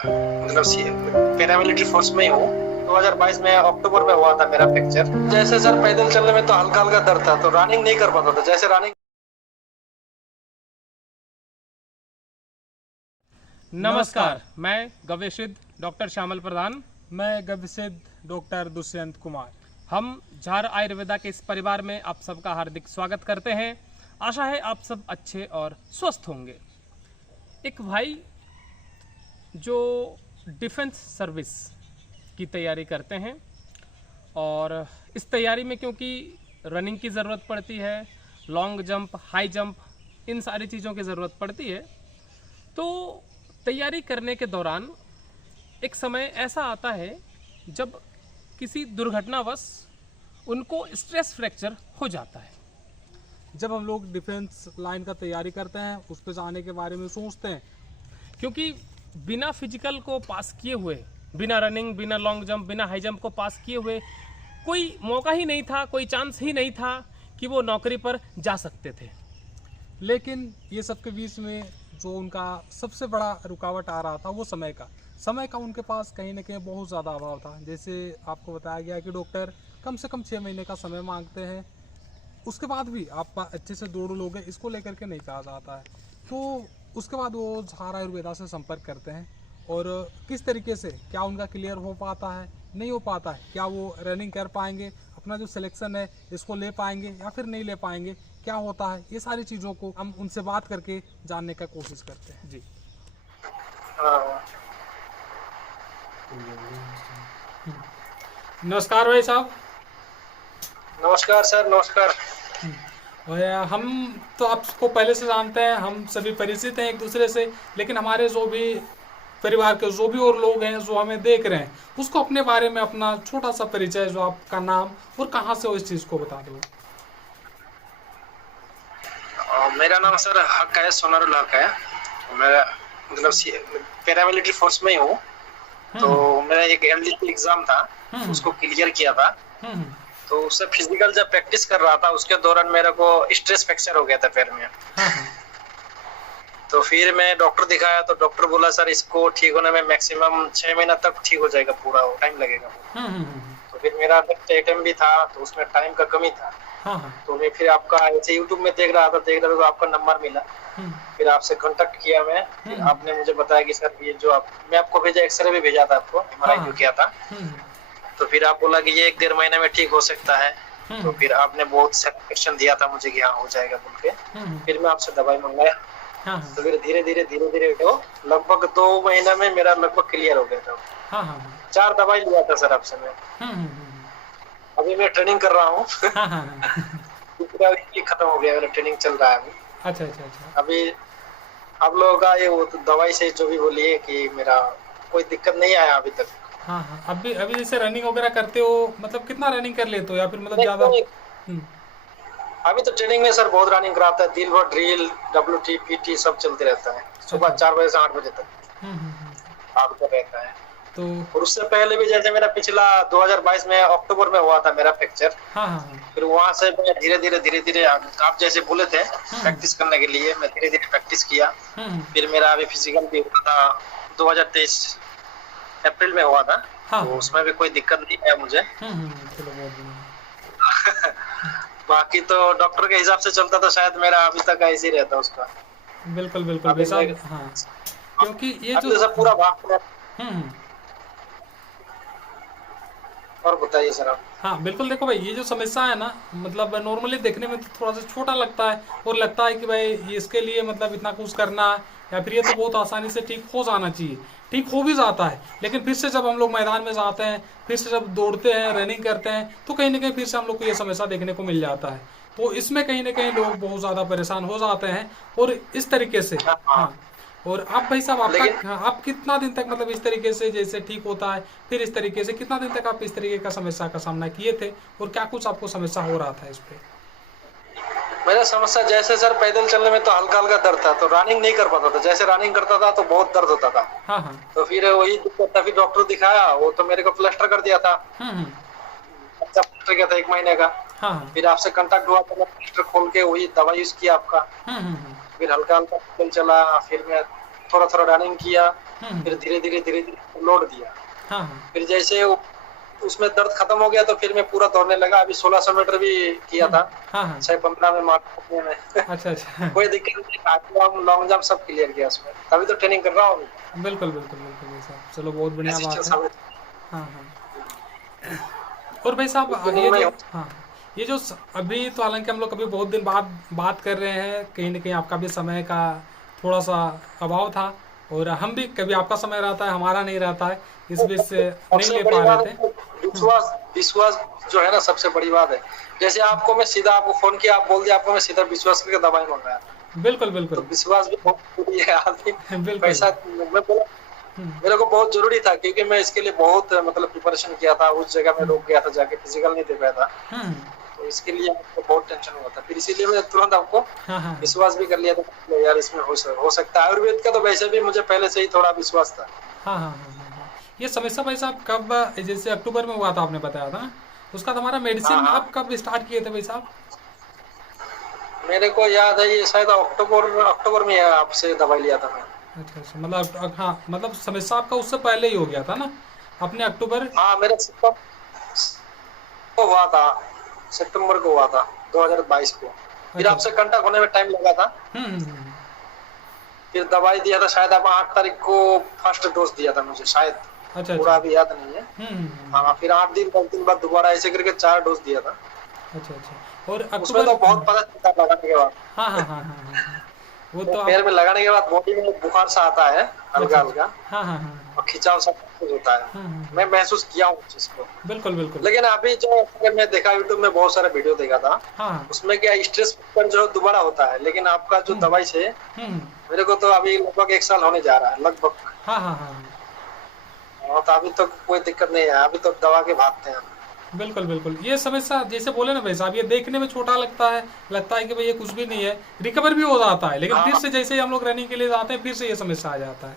मतलब paramilitary force में ही हूँ। 2022 में अक्टूबर में हुआ था मेरा फ्रैक्चर। जैसे सर पैदल चलने में तो हल्का हल्का दर्द था, तो रनिंग नहीं कर पाता था। जैसे रनिंग। नमस्कार, मैं गवेशिद डॉक्टर श्यामल प्रधान। मैं गविसिद डॉक्टर दुष्यंत कुमार। हम झार आयुर्वेदा के इस परिवार में आप सबका हार्दिक स्वागत करते हैं। आशा है आप सब अच्छे और स्वस्थ होंगे। एक भाई जो डिफेंस सर्विस की तैयारी करते हैं और इस तैयारी में क्योंकि रनिंग की ज़रूरत पड़ती है, लॉन्ग जंप, हाई जंप, इन सारी चीज़ों की ज़रूरत पड़ती है, तो तैयारी करने के दौरान एक समय ऐसा आता है जब किसी दुर्घटनावश उनको स्ट्रेस फ्रैक्चर हो जाता है। जब हम लोग डिफेंस लाइन का तैयारी करते हैं, उस पे जाने के बारे में सोचते हैं, क्योंकि बिना फिजिकल को पास किए हुए, बिना रनिंग, बिना लॉन्ग जंप, बिना हाई जंप को पास किए हुए कोई मौका ही नहीं था, कोई चांस ही नहीं था कि वो नौकरी पर जा सकते थे। लेकिन ये सब के बीच में जो उनका सबसे बड़ा रुकावट आ रहा था वो समय का उनके पास कहीं ना कहीं बहुत ज़्यादा अभाव था। जैसे आपको बताया गया कि डॉक्टर कम से कम 6 महीने का समय मांगते हैं, उसके बाद भी आप अच्छे से दौड़ लोगे, इसको लेकर के नहीं कहा जाता है। तो उसके बाद वो झार आयुर्वेदा से संपर्क करते हैं और किस तरीके से क्या उनका क्लियर हो पाता है, नहीं हो पाता है, क्या वो रनिंग कर पाएंगे, अपना जो सिलेक्शन है इसको ले पाएंगे या फिर नहीं ले पाएंगे, क्या होता है, ये सारी चीज़ों को हम उनसे बात करके जानने का कोशिश करते हैं। जी हाँ। नमस्कार भाई साहब। नमस्कार सर, नमस्कार। और हम तो आपको पहले से जानते हैं, हम सभी परिचित हैं एक दूसरे से, लेकिन हमारे जो भी परिवार के जो भी और लोग हैं जो हमें देख रहे हैं, उसको अपने बारे में अपना छोटा सा परिचय, जो आपका नाम और कहाँ से हो, इस चीज़ को बता दो। मेरा नाम सर हक है, सोनारुल हक है। मेरा मतलब पैरामिलिट्री फोर्स में ही हूँ। तो मेरा एक एनडीटी एग्जाम था, उसको क्लियर किया था। तो उससे फिजिकल जब प्रैक्टिस कर रहा था, उसके दौरान मेरे को स्ट्रेस फ्रैक्चर हो गया था पैर में। तो फिर मैं डॉक्टर दिखाया, तो डॉक्टर बोला सर इसको ठीक होने में मैक्सिमम 6 महीना तक ठीक हो जाएगा, पूरा टाइम लगेगा। तो फिर मेरा अटेम्प्ट भी था, तो उसमें टाइम का कमी था। तो मैं फिर आपका ऐसे यूट्यूब में देख रहा था तो आपका नंबर मिला। फिर आपसे कांटेक्ट किया मैं। फिर आपने मुझे बताया कि सर ये जो मैं आपको भेजा, एक्सरे भी भेजा था आपको, एमआरआई जो किया था। तो फिर आप बोला कि ये 1-1.5 महीने में ठीक हो सकता है। तो फिर आपने बहुत सेटिस्फेक्शन दिया था मुझे कि हाँ हो जाएगा बोल के। फिर मैं आपसे दवाई मंगाया। तो फिर धीरे धीरे वो लगभग 2 महीना में मेरा लगभग क्लियर हो गया था। 4 दवाई लिया था सर आपसे मैं। अभी मैं ट्रेनिंग कर रहा हूँ। पूरा खत्म हो गया, मेरा ट्रेनिंग चल रहा है अभी। अच्छा। अभी आप लोगों का ये वो दवाई से जो भी बोलिए कि मेरा कोई दिक्कत नहीं आया अभी तक। अभी जैसे रनिंग वगैरह करते हो, मतलब कितना रनिंग कर लेते हो या फिर मतलब ज्यादा? अभी तो ट्रेनिंग में सर बहुत रनिंग कराता है, दिन भर ड्रिल, डब्ल्यूटी, पीटी सब चलते रहता है। सुबह 4 बजे से 8 बजे तक आपका रहता है। तो और उससे पहले भी जैसे मेरा पिछला 2022 में अक्टूबर में हुआ था मेरा फ्रैक्चर। फिर वहां से मैं धीरे धीरे आप जैसे बोले थे प्रैक्टिस करने के लिए, मैं धीरे धीरे प्रैक्टिस किया। फिर मेरा अभी फिजिकल भी हुआ था 2023 अप्रैल में हुआ था। तो उसमें भी कोई दिक्कत नहीं है मुझे। बाकी तो डॉक्टर के हिसाब से चलता तो शायद मेरा अभी तक ऐसे ही रहता उसका। बिल्कुल क्योंकि ये जो सब पूरा भाग। और बताइए सर आप। बिल्कुल। देखो भाई, ये जो समस्या है ना, मतलब नॉर्मली देखने में तो थोड़ा सा छोटा लगता है और लगता है कि भाई ये इसके लिए मतलब इतना कुछ करना या फिर ये तो बहुत आसानी से ठीक हो जाना चाहिए। ठीक हो भी जाता है, लेकिन फिर से जब हम लोग मैदान में जाते हैं, फिर से जब दौड़ते हैं, रनिंग करते हैं, तो कहीं ना कहीं फिर से हम लोग को ये समस्या देखने को मिल जाता है। तो इसमें कहीं ना कहीं लोग बहुत ज़्यादा परेशान हो जाते हैं और इस तरीके से। और आप भाई साहब, आप कितना दिन तक मतलब इस तरीके से जैसे ठीक होता है, फिर इस तरीके से कितना दिन तक आप इस तरीके का समस्या का सामना किए थे और क्या कुछ आपको समस्या हो रहा था इस पे? मेरा समस्या जैसे सर पैदल चलने में तो हल्का हल्का दर्द था, तो रनिंग नहीं कर पाता था। जैसे रनिंग करता था तो बहुत दर्द होता था। तो फिर वही दिक्कत था। फिर डॉक्टर दिखाया, वो तो मेरे को प्लास्टर कर दिया था। अच्छा प्लास्टर किया था 1 महीने का। फिर आपसे कांटेक्ट हुआ तो मैं प्लास्टर खोल के वही दवा यूज किया आपका। फिर हल्का हल्का पैदल चला। फिर मैं थोड़ा थोड़ा रनिंग किया, फिर धीरे धीरे लोड दिया। फिर जैसे उसमें दर्द खत्म हो गया तो फिर मैं पूरा दौड़ने लगा। अभी 1600 मीटर भी किया था 6:15 में मारने में। अच्छा। कोई दिक्कत नहीं, लॉन्ग जंप सब क्लियर किया उसमें, तभी तो ट्रेनिंग कर रहा हूँ। बिल्कुल बिल्कुल बिल्कुल भाई साहब, चलो बहुत बढ़िया बात है। हाँ। और भाई साहब ये जो अभी तो हालांकि हम लोग कभी बहुत दिन बाद बात कर रहे हैं, कहीं ना कहीं आपका भी समय का थोड़ा सा अभाव था, और हम भी कभी आपका समय रहता है हमारा नहीं रहता है, इस बीच से नहीं ले पा रहे थे। विश्वास जो है ना सबसे बड़ी बात है। जैसे आपको मैं सीधा आपको फोन किया, आप बोल दिया, आपको मैं सीधा विश्वास करके दवाई मंगाया। बिल्कुल बिल्कुल। तो विश्वास भी बहुत जरूरी है आदमी। पैसा मैं बोला मेरे को बहुत जरूरी था, क्योंकि मैं इसके लिए बहुत मतलब प्रिपरेशन किया था। उस जगह में रुक गया था, जाके फिजिकल नहीं दे पाया था, तो इसके लिए आपको बहुत टेंशन हुआ था। फिर इसीलिए मैंने तुरंत आपको विश्वास भी कर लिया था यार इसमें हो सकता है। आयुर्वेद का तो वैसे भी मुझे पहले से ही थोड़ा विश्वास था। ये समस्या भाई साहब कब, जैसे अक्टूबर में हुआ था आपने बताया था, उसका हमारा मेडिसिन आप कब स्टार्ट किए थे भाई साहब? मेरे को याद है ये शायद अक्टूबर में आपसे दवाई लिया था मैं। अच्छा, मतलब मतलब समस्या आपका उससे पहले ही हो गया था ना, अपने अक्टूबर? मेरा हुआ था, सितंबर को हुआ था 2022 को। फिर आपसे कांटेक्ट होने में टाइम लगा था। फिर दवाई दिया था शायद आप 8 तारीख को फर्स्ट डोज दिया था मुझे शायद। अच्छा, पूरा भी याद नहीं है। फिर 8 दिन 10 दिन बाद दोबारा ऐसे करके 4 डोज दिया था। अच्छा। और उसमें तो बहुत पता चलता लगाने के बाद। वो तो पैर में लगाने के बाद बॉडी में बुखार सा आता है हल्का हल्का, और खिंचाव सा होता है। मैं महसूस किया हूँ इसको। बिल्कुल बिल्कुल। लेकिन अभी जो मैं देखा यूट्यूब में बहुत सारे वीडियो देखा था, उसमें क्या स्ट्रेस पर जो दोबारा होता है, लेकिन आपका जो दवाई से मेरे को तो अभी लगभग 1 साल होने जा रहा है लगभग। तो अभी तो कोई दिक्कत नहीं है, अभी तो दवा के भागते हैं। बिल्कुल बिल्कुल। ये समस्या जैसे बोले ना भाई साहब, ये देखने में छोटा लगता है कि भाई ये कुछ भी नहीं है, रिकवर भी हो जाता है, लेकिन फिर से जैसे हम लोग रनिंग के लिए जाते हैं फिर से ये समस्या आ जाता है।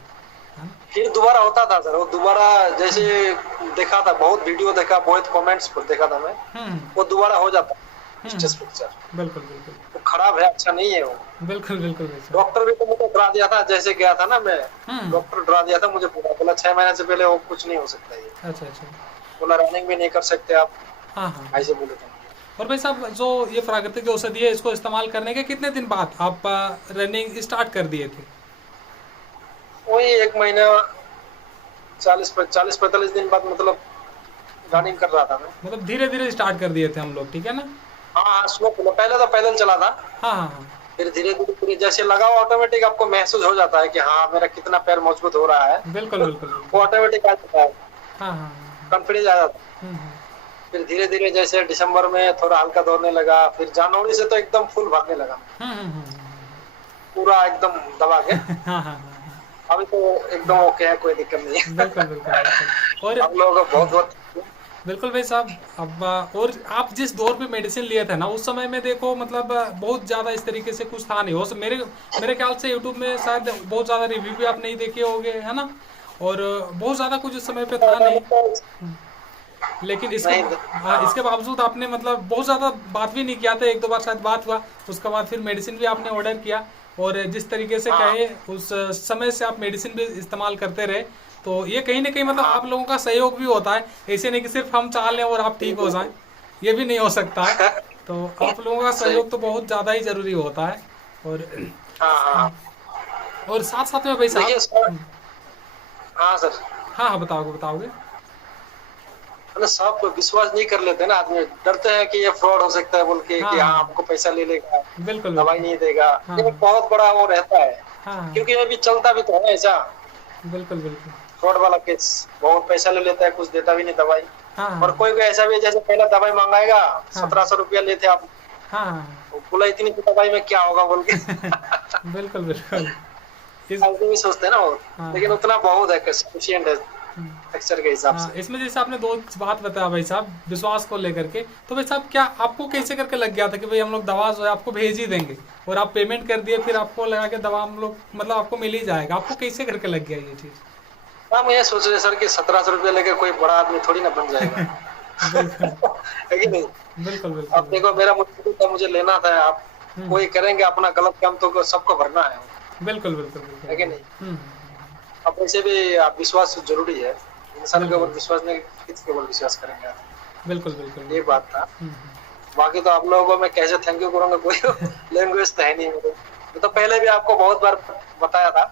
फिर दोबारा होता था सर, वो दोबारा जैसे देखा था, बहुत वीडियो देखा, बहुत कमेंट्स पर देखा था मैं, वो दोबारा हो जाता स्ट्रेस फ्रैक्चर। बिल्कुल बिल्कुल। वो खराब है, अच्छा नहीं है वो। बिल्कुल बिल्कुल। डॉक्टर भी तो मुझे डरा दिया था, जैसे गया था ना मैं, डॉक्टर डरा दिया था मुझे पूरा, बोला 6 महीने से पहले वो कुछ नहीं हो सकता ये। अच्छा। बोला रनिंग भी नहीं कर सकते आप। ऐसे बोले थे। और भाई साहब जो ये प्राकृतिक औषधि है, इसको इस्तेमाल करने के कितने दिन बाद आप रनिंग स्टार्ट कर दिए थे? वही 1 महीना 40-45 दिन बाद मतलब रनिंग कर रहा था मैं। मतलब धीरे धीरे स्टार्ट कर दिए थे हम लोग, ठीक है ना? स्लो। पहले तो पैदल चला था। फिर धीरे धीरे जैसे लगा ऑटोमेटिक आपको महसूस हो जाता है कि मेरा कितना पैर मजबूत हो रहा है। बिल्कुल बिल्कुल। वो ऑटोमेटिक आ जाता है, कॉन्फिडेंस आ जाता है। फिर धीरे धीरे जैसे दिसंबर में थोड़ा हल्का दौड़ने लगा, फिर जनवरी से तो एकदम फुल भागने लगा, पूरा एकदम दबा के। अभी तो एकदम ओके है, कोई दिक्कत नहीं है। बिल्कुल। और हम लोगों को बहुत बिल्कुल भाई साहब। अब और आप जिस दौर पे मेडिसिन लिए थे ना, उस समय में देखो मतलब बहुत ज्यादा इस तरीके से कुछ था नहीं हो। मेरे ख्याल से यूट्यूब में शायद बहुत ज्यादा रिव्यू भी आप नहीं देखे होंगे, है ना? और बहुत ज्यादा कुछ उस समय पे था नहीं, लेकिन इसके बावजूद आपने मतलब बहुत ज़्यादा बात भी नहीं किया था, 1-2 बार शायद बात हुआ, उसके बाद फिर मेडिसिन भी आपने ऑर्डर किया, और जिस तरीके से कहे उस समय से आप मेडिसिन भी इस्तेमाल करते रहे, तो ये कहीं ना कहीं मतलब आप लोगों का सहयोग भी होता है। ऐसे नहीं कि सिर्फ हम चाह लें और आप ठीक हो जाएं, ये भी नहीं हो सकता है। तो आप लोगों का सहयोग तो बहुत ज़्यादा ही जरूरी होता है। और साथ साथ में भाई साहब हाँ बताओगे। सब विश्वास नहीं कर लेते ना, आदमी डरते हैं कि ये फ्रॉड हो सकता है बोल के, कि आपको पैसा ले लेगा, बिल्कुल दवाई नहीं देगा। ये बहुत बड़ा वो रहता है, क्योंकि अभी चलता भी तो है ऐसा। बिल्कुल फ्रॉड वाला केस, बहुत पैसा ले लेता है, कुछ देता भी नहीं दवाई। और कोई ऐसा भी जैसे पहला दवाई मंगाएगा 1700 रुपया लेते आप, बोला इतनी दवाई में क्या होगा बोल के। बिल्कुल भी सोचते हैं ना वो, लेकिन उतना बहुत है, सफिशिएंट है टेक्सचर के हिसाब से। इसमें जैसे आपने 2 बात बताया भाई साहब विश्वास को लेकर के, तो भाई साहब क्या आपको कैसे करके लग गया था कि भाई हम लोग दवा जो है आपको भेज ही देंगे, और आप पेमेंट कर दिए, फिर आपको लगा के दवा हम लोग मतलब आपको मिल ही जाएगा? आपको कैसे करके लग गया ये चीज? हम ये सोच रहे सर कि 1700 रुपया लेके कोई बड़ा आदमी थोड़ी ना बन जाएगा। है कि नहीं? बिल्कुल। अब देखो मेरा मुझे लेना था, आप कोई करेंगे अपना गलत काम तो सबको भरना है। बिल्कुल बिल्कुल बिल्कुल है कि नहीं। अब वैसे भी आप विश्वास जरूरी है, इंसान के ऊपर विश्वास नहीं, किसके ऊपर विश्वास करेंगे आप। बिल्कुल बिल्कुल ये बात था। बाकी तो आप लोगों को मैं कैसे थैंक यू करूंगा, कोई लैंग्वेज तो है नहीं मेरे। मैं तो पहले भी आपको बहुत बार बताया था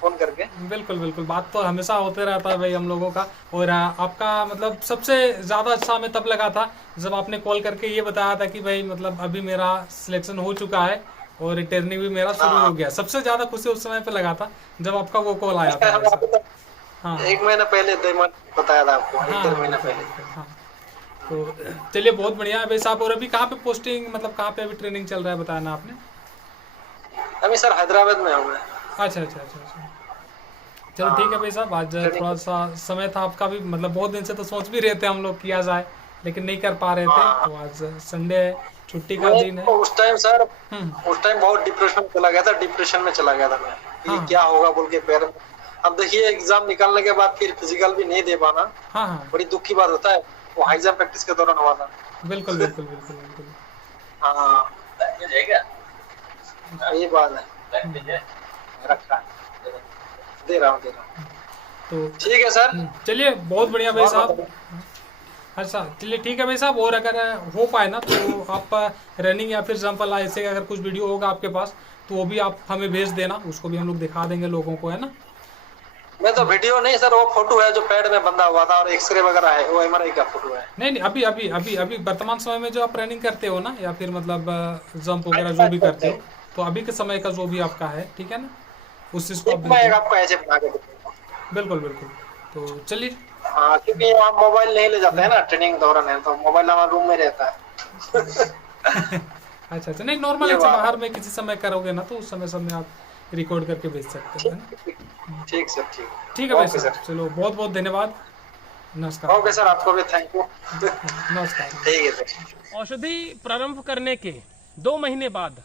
फोन करके। बिल्कुल बिल्कुल, बात तो हमेशा होते रहता है भाई हम लोगों का। और आपका मतलब सबसे ज़्यादा अच्छा हमें तब लगा था जब आपने कॉल करके ये बताया था कि भाई मतलब अभी मेरा सिलेक्शन हो चुका है और ट्रेनिंग भी मेरा शुरू हो गया। सबसे ज़्यादा खुशी उस समय पे लगा था जब आपका वो कॉल आया था मेरे साथ। हाँ 1 महीना पहले बताया था आपको, हाँ 1 महीना पहले। हाँ। तो चलिए बहुत बढ़िया है भाई साहब। और अभी कहाँ पे पोस्टिंग, मतलब कहाँ पे अभी ट्रेनिंग चल रहा है बताया ना आपने? अभी सर हैदराबाद में हूँ मैं। अच्छा अच्छा अच्छा अच्छा, चलो ठीक है भाई साहब। आज थोड़ा सा समय था आपका भी, मतलब बहुत दिन से तो सोच भी रहे थे हम लोग किया जाए लेकिन नहीं कर पा रहे थे। तो आज संडे है, छुट्टी का दिन है। उस टाइम सर, उस टाइम बहुत डिप्रेशन में चला गया था, डिप्रेशन में चला गया था मैं कि क्या होगा बोल के पैर में। अब देखिए एग्जाम निकालने के बाद फिर फिजिकल भी नहीं दे पाना, हाँ हाँ बड़ी दुख की बात होता है। वो हाई जंप प्रैक्टिस के दौरान हुआ था। बिल्कुल बिल्कुल बिल्कुल बिल्कुल। हाँ ये बात है, रखा दे रहा हूँ। तो ठीक है सर, चलिए बहुत बढ़िया भाई साहब। अच्छा चलिए ठीक है भाई साहब। और अगर हो पाए ना तो आप रनिंग या फिर जंप वाला ऐसे अगर कुछ वीडियो होगा आपके पास तो वो भी आप हमें भेज देना, उसको भी हम लोग दिखा देंगे लोगों को, है ना। मैं तो वीडियो नहीं सर, वो फोटो है जो पैड में बंधा हुआ था और एक्सरे वगैरह है, वो एमआरआई का फोटो है। नहीं नहीं, अभी अभी अभी अभी वर्तमान समय में जो आप रनिंग करते हो ना या फिर मतलब जंप वगैरह जो भी करते हो, तो अभी के समय का जो भी आपका है, ठीक है ना, उस चीज़ को आप मैं भेज आपको ऐसे बना के दूंगा। बिल्कुल बिल्कुल। तो चलिए हाँ क्योंकि हम मोबाइल नहीं ले जाते हैं ना, ट्रेनिंग दौरान है तो मोबाइल हमारे रूम में रहता है। अच्छा अच्छा, नहीं नॉर्मल ये ऐसे बात बाहर में किसी समय करोगे ना तो उस समय सब में आप रिकॉर्ड करके भेज सकते हो, है ना। ठीक सर, ठीक है भाई ओके साहब, सर। चलो बहुत बहुत धन्यवाद, नमस्कार। ओके सर, आपको भी थैंक यू। नमस्कार। ठीक है सर। औषधि प्रारंभ करने के 2 महीने बाद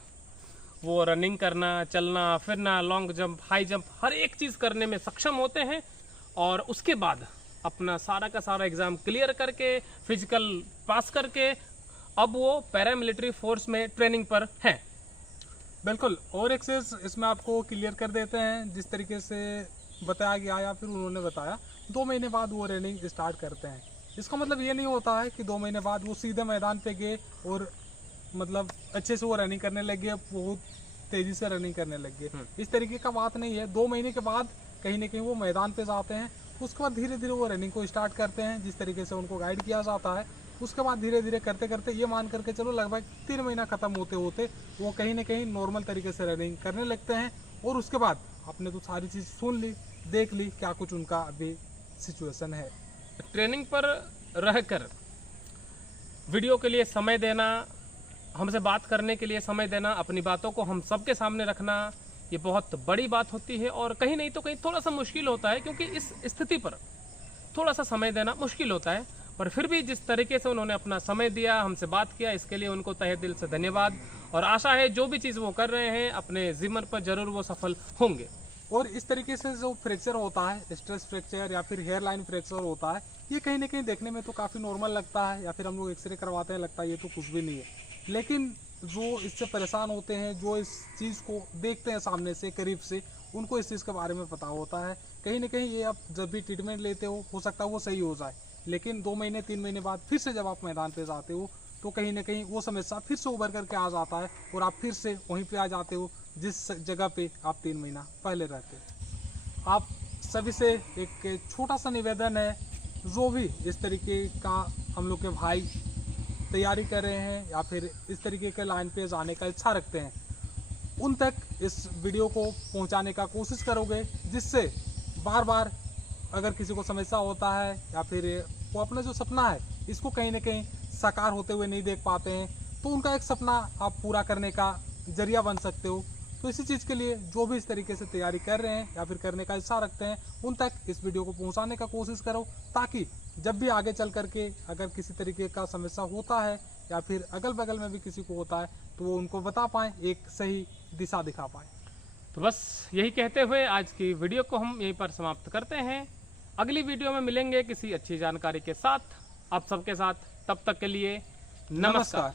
वो रनिंग करना, चलना फिरना, लॉन्ग जंप, हाई जंप, हर एक चीज़ करने में सक्षम होते हैं। और उसके बाद अपना सारा का सारा एग्ज़ाम क्लियर करके, फिजिकल पास करके अब वो पैरामिलिट्री फोर्स में ट्रेनिंग पर हैं। बिल्कुल। और एक चीज़ इसमें आपको क्लियर कर देते हैं, जिस तरीके से बताया गया या फिर उन्होंने बताया 2 महीने बाद वो रनिंग स्टार्ट करते हैं। इसका मतलब ये नहीं होता है कि 2 महीने बाद वो सीधे मैदान पे गए और मतलब अच्छे से वो रनिंग करने लग गए, बहुत तेज़ी से रनिंग करने लग गए। इस तरीके का बात नहीं है। 2 महीने के बाद कहीं ना कहीं वो मैदान पे जाते हैं, उसके बाद धीरे धीरे वो रनिंग को स्टार्ट करते हैं जिस तरीके से उनको गाइड किया जाता है। उसके बाद धीरे धीरे करते करते ये मान करके चलो लगभग 3 महीना ख़त्म होते होते वो कहीं ना कहीं नॉर्मल तरीके से रनिंग करने लगते हैं। और उसके बाद आपने तो सारी चीज़ सुन ली, देख ली क्या कुछ उनका अभी सिचुएशन है। ट्रेनिंग पर रहकर वीडियो के लिए समय देना, हमसे बात करने के लिए समय देना, अपनी बातों को हम सबके सामने रखना, ये बहुत बड़ी बात होती है। और कहीं नहीं तो कहीं थोड़ा सा मुश्किल होता है, क्योंकि इस स्थिति पर थोड़ा सा समय देना मुश्किल होता है। पर फिर भी जिस तरीके से उन्होंने अपना समय दिया, हमसे बात किया, इसके लिए उनको तहे दिल से धन्यवाद। और आशा है जो भी चीज़ वो कर रहे हैं अपने जीवन पर जरूर वो सफल होंगे। और इस तरीके से जो फ्रैक्चर होता है, स्ट्रेस फ्रैक्चर या फिर हेयर लाइन फ्रैक्चर होता है, ये कहीं ना कहीं देखने में तो काफ़ी नॉर्मल लगता है, या फिर हम लोग एक्सरे करवाते हैं लगता है ये तो कुछ भी नहीं है। लेकिन जो इससे परेशान होते हैं, जो इस चीज़ को देखते हैं सामने से, करीब से, उनको इस चीज़ के बारे में पता होता है। कहीं ना कहीं ये आप जब भी ट्रीटमेंट लेते हो सकता है वो सही हो जाए, लेकिन 2 महीने 3 महीने बाद फिर से जब आप मैदान पे जाते हो तो कहीं ना कहीं वो समस्या फिर से उभर करके आ जाता है और आप फिर से वहीं पे आ जाते हो जिस जगह पे आप 3 महीना पहले रहते हो। आप सभी से एक छोटा सा निवेदन है, जो भी इस तरीके का हम लोग के भाई तैयारी कर रहे हैं या फिर इस तरीके के लाइन पे जाने का इच्छा रखते हैं, उन तक इस वीडियो को पहुंचाने का कोशिश करोगे, जिससे बार बार अगर किसी को समस्या होता है या फिर वो अपना जो सपना है इसको कहीं ना कहीं साकार होते हुए नहीं देख पाते हैं, तो उनका एक सपना आप पूरा करने का जरिया बन सकते हो। तो इसी चीज़ के लिए जो भी इस तरीके से तैयारी कर रहे हैं या फिर करने का इच्छा रखते हैं, उन तक इस वीडियो को पहुंचाने का कोशिश करो, ताकि जब भी आगे चल करके अगर किसी तरीके का समस्या होता है या फिर अगल बगल में भी किसी को होता है तो वो उनको बता पाएँ, एक सही दिशा दिखा पाएँ। तो बस यही कहते हुए आज की वीडियो को हम यहीं पर समाप्त करते हैं। अगली वीडियो में मिलेंगे किसी अच्छी जानकारी के साथ आप सबके साथ। तब तक के लिए नमस्कार।